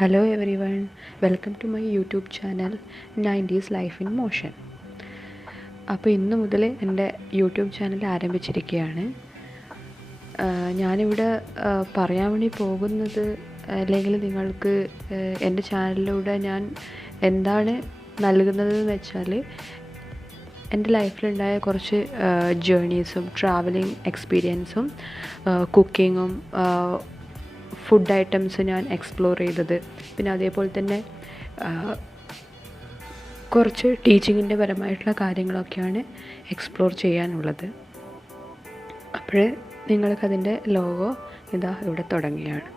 Hello everyone, welcome to my YouTube channel 90s Life in Motion. അപ്പോൾ ഇന്ന് മുതൽ എൻ്റെ യൂട്യൂബ് ചാനൽ ആരംഭിച്ചിരിക്കുകയാണ്. ഞാനിവിടെ പറയാൻ വേണ്ടി പോകുന്നത്, അല്ലെങ്കിൽ നിങ്ങൾക്ക് എൻ്റെ ചാനലിലൂടെ ഞാൻ എന്താണ് നൽകുന്നതെന്ന് വെച്ചാൽ, എൻ്റെ ലൈഫിലുണ്ടായ കുറച്ച് ജേർണീസും ട്രാവലിംഗ് എക്സ്പീരിയൻസും കുക്കിങ്ങും ഫുഡ് ഐറ്റംസ് ഞാൻ എക്സ്പ്ലോർ ചെയ്തത്, പിന്നെ അതേപോലെ തന്നെ കുറച്ച് ടീച്ചിങ്ങിൻ്റെ പരമായിട്ടുള്ള കാര്യങ്ങളൊക്കെയാണ് എക്സ്പ്ലോർ ചെയ്യാനുള്ളത്. അപ്പോൾ നിങ്ങൾക്കതിൻ്റെ ലോഗോ ഇതാ ഇവിടെ തുടങ്ങുകയാണ്.